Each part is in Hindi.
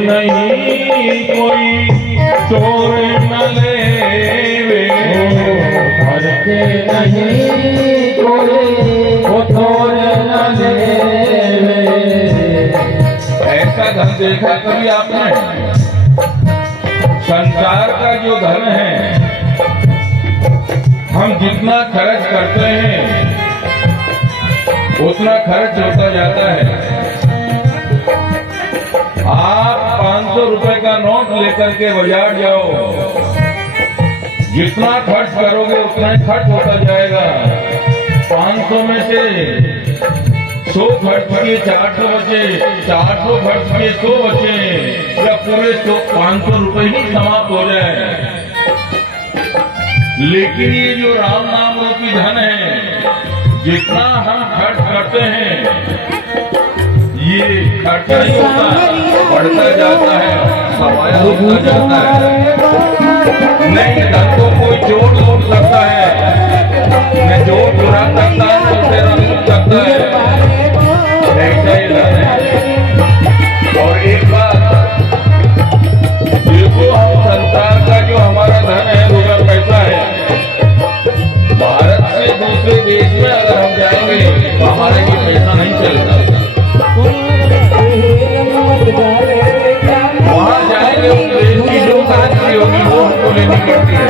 नहीं कोई चोर न लेवे, घर के नहीं कोई चोर न लेवे। ऐसा धन देखा कभी आपने? संसार का जो धन है, हम जितना खर्च करते हैं उतना खर्च होता जाता है। आप 500 रुपए का नोट लेकर के बाजार जाओ, जितना खर्च करोगे उतना ही खर्च होता जाएगा। 500 में से 100 खर्च किए 400 बचे, 400 खर्च किए 100 बचे, या पूरे 500 रुपए ही समाप्त हो जाए। लेकिन ये जो राम नाम रूपी धन है, जितना हम खर्च करते हैं ये खर्चा ही होता है, बढ़ता जाता है, समाया होता जाता है। नहीं धन को कोई जोड़ लौट सकता है, न जोड़ बुरा सकता है तो तेरा लूट सकता है, ऐसा ही धन है। और एक बात देखो, हम संसार का जो हमारा धन है रुपया पैसा है, भारत से दूसरे देश में अगर हम जाएंगे तो हमारा ये पैसा नहीं चलता। वहाँ जाएंगे उस देश की जो करेंसी होगी वो हमको लेनी पड़ती है।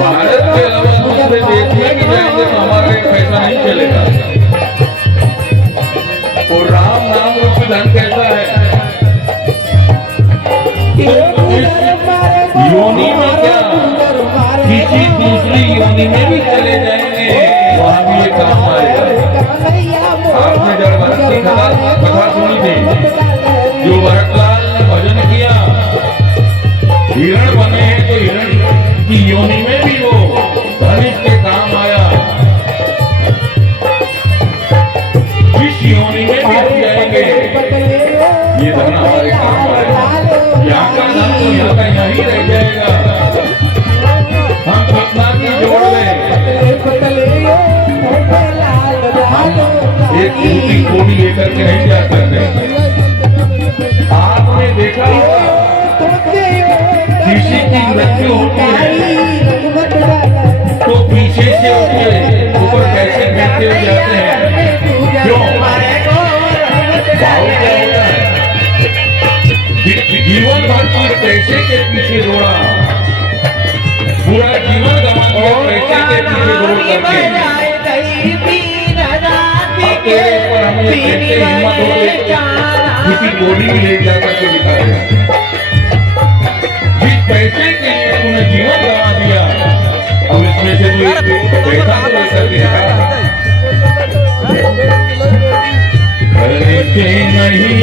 भारत के अलावा दूसरे देश में भी जाएंगे योनि में क्या किसी दूसरी योनि में भी चले जाएंगे, वहां भी ये काम आएगा। आपने जब भरत की कथा सुनी थी, जो भरतलाल ने भजन किया, हिरण बने हैं तो हिरण की योनि में भी वो धनिक के काम आया, जिस योनि में भी हम जाएंगे ये धन हमारे काम आएगा। यहाँ का धन तो यहाँ का यहीं रह जाएगा। हम कितना भी जोड़ लें, एक टूटी कोड़ी लेकर के नहीं जा सकते। आपने देखा होगा किसी की मृत्यु होती है तो पीछे से उसके ऊपर कैसे गिरते हुए जाते हैं, क्यों? भाव क्या होता है? जीवन भर की पैसे के पीछे दौड़ा, पूरा जीवन गंवा दिया पैसे के पीछे दौड़ करके। अब तेरे ऊपर हम ये देखते हिम्मत हो गई किसी गोली भी ले जाकर के दिखा रहे, जिस पैसे के लिए तूने जीवन गंवा दिया, अब इसमें से तो पैसा तो लेकर दिखा। घर के नहीं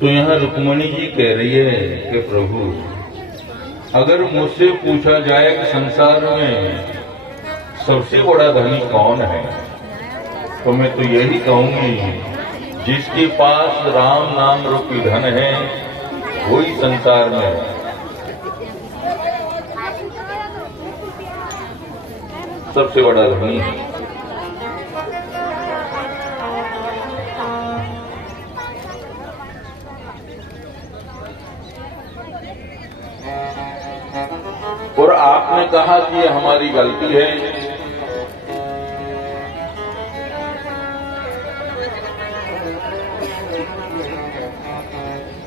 तो यहाँ रुक्मणी जी कह रही है कि प्रभु, अगर मुझसे पूछा जाए कि संसार में सबसे बड़ा धनी कौन है, तो मैं तो यही कहूंगी, जिसके पास राम नाम रूपी धन है वही संसार में सबसे बड़ा धनी है। और आपने कहा कि ये हमारी गलती है,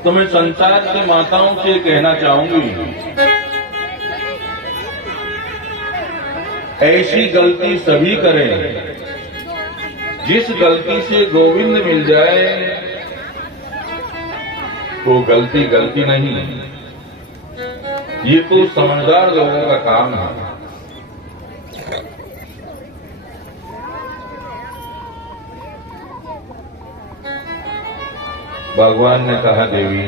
तो मैं संसार के माताओं से कहना चाहूंगी, ऐसी गलती सभी करें, जिस गलती से गोविंद मिल जाए वो गलती गलती नहीं, ये तो समझदार लोगों का काम है। भगवान ने कहा, देवी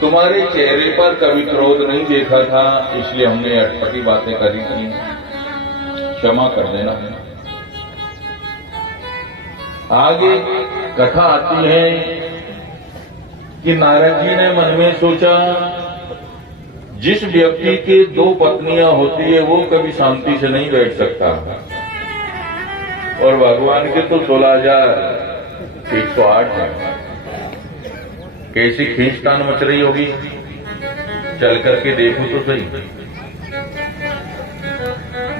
तुम्हारे चेहरे पर कभी क्रोध नहीं देखा था, इसलिए हमने अटपटी बातें करी थी, क्षमा कर देना। आगे कथा आती है कि नारद जी ने मन में सोचा, जिस व्यक्ति की 2 पत्नियां होती है वो कभी शांति से नहीं बैठ सकता, और भगवान के तो 16,108 है। कैसी खींचतान मच रही होगी, चल करके देखो तो सही।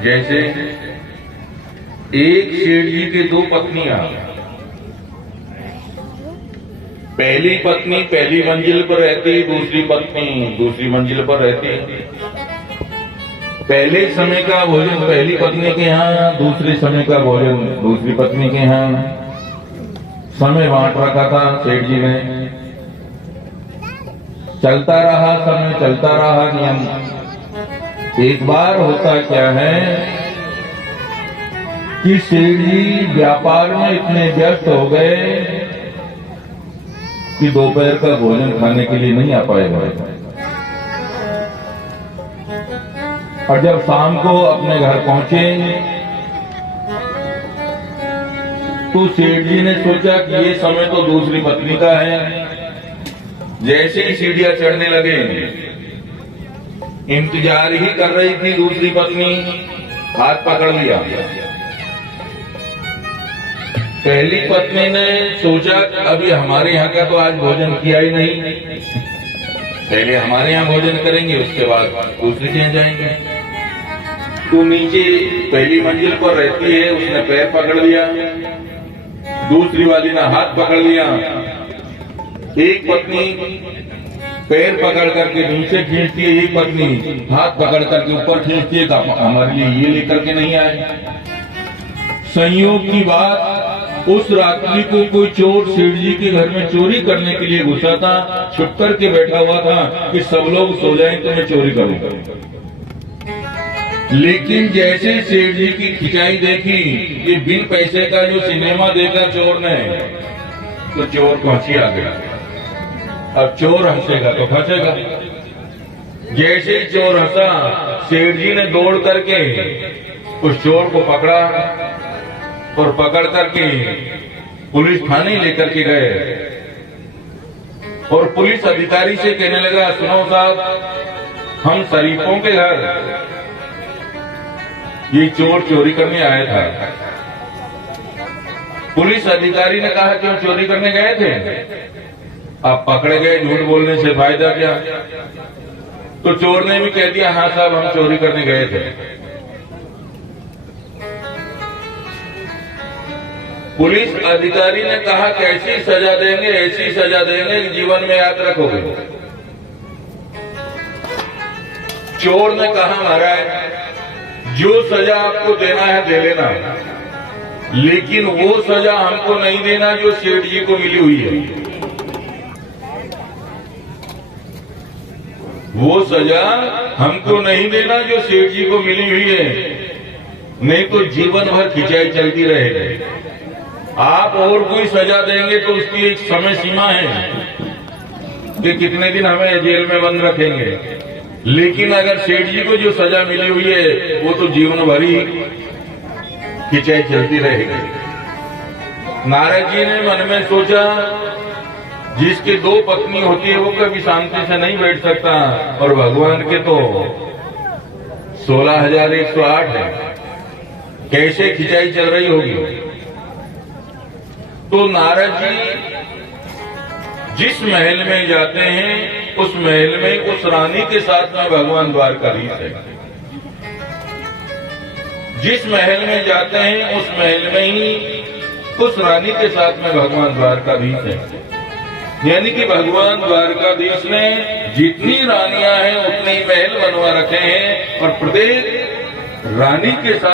जैसे एक सेठ जी की 2 पत्नियां, पहली पत्नी पहली मंजिल पर रहती, दूसरी पत्नी दूसरी मंजिल पर रहती। पहले समय का भोजन पहली पत्नी के यहाँ, दूसरे समय का भोजन दूसरी पत्नी के यहाँ। समय बांट रखा था सेठ जी ने। चलता रहा समय, चलता रहा नियम। एक बार होता क्या है कि सेठ जी व्यापार में इतने व्यस्त हो गए कि दोपहर का भोजन खाने के लिए नहीं आ पाएगा, और जब शाम को अपने घर पहुंचे तो सेठ जी ने सोचा कि ये समय तो दूसरी पत्नी का है। जैसे ही सीढ़ियां चढ़ने लगे, इंतजार ही कर रही थी दूसरी पत्नी, हाथ पकड़ लिया। पहली पत्नी ने सोचा अभी हमारे यहाँ का तो आज भोजन किया ही नहीं, पहले हमारे यहाँ भोजन करेंगे, उसके बाद दूसरे के यहाँ जाएंगे। तो नीचे पहली मंजिल पर रहती है, उसने पैर पकड़ लिया, दूसरी वाली ने हाथ पकड़ लिया। एक पत्नी पैर पकड़ करके नीचे खींचती है, एक पत्नी हाथ पकड़ करके ऊपर खींचती है, हमारे लिए ये लेकर के नहीं आए। संयोग की बात, उस रात्रि को कोई चोर सेठ जी के घर में चोरी करने के लिए घुसा था, छुप करके बैठा हुआ था कि सब लोग सो जाएं तो मैं चोरी करूं। लेकिन जैसे सेठ जी की खिंचाई देखी, ये बिन पैसे का जो सिनेमा देखा चोर ने, तो चोर पहुंची आ गया। अब चोर हंसेगा तो फंसेगा। जैसे ही चोर हंसा, सेठ जी ने दौड़ करके उस चोर को पकड़ा और पकड़ करके पुलिस थाने लेकर के गए, और पुलिस अधिकारी से कहने लगा, सुनो साहब, हम शरीफों के घर ये चोर चोरी करने आया था। पुलिस अधिकारी ने कहा, क्यों चोरी करने गए थे? आप पकड़े गए, झूठ बोलने से फायदा क्या? तो चोर ने भी कह दिया, हाँ साहब, हम चोरी करने गए थे। पुलिस अधिकारी ने कहा, कैसी सजा देंगे? ऐसी सजा देंगे कि जीवन में याद रखोगे। चोर ने कहा, महाराज, जो सजा आपको देना है दे लेना, लेकिन वो सजा हमको नहीं देना जो सेठ जी को मिली हुई है। वो सजा हमको नहीं देना जो सेठ जी को मिली हुई है, नहीं तो जीवन भर खिंचाई चलती रहेगी। आप और कोई सजा देंगे तो उसकी एक समय सीमा है कि कितने दिन हमें जेल में बंद रखेंगे, लेकिन अगर सेठ जी को जो सजा मिली हुई है वो तो जीवन भर ही खिंचाई चलती रहेगी। नारद जी ने मन में सोचा, जिसकी 2 पत्नी होती है वो कभी शांति से नहीं बैठ सकता, और भगवान के तो 16,108 है, कैसे खिंचाई चल रही होगी। तो नारद जी जिस महल में जाते हैं, उस महल में उस रानी के साथ में भगवान द्वारकाधीश है। जिस महल में जाते हैं, उस महल में ही उस रानी के साथ में भगवान द्वारकाधीश है। यानी कि भगवान द्वारकाधीश ने जितनी रानियां हैं उतने ही महल बनवा रखे हैं, और प्रत्येक रानी के साथ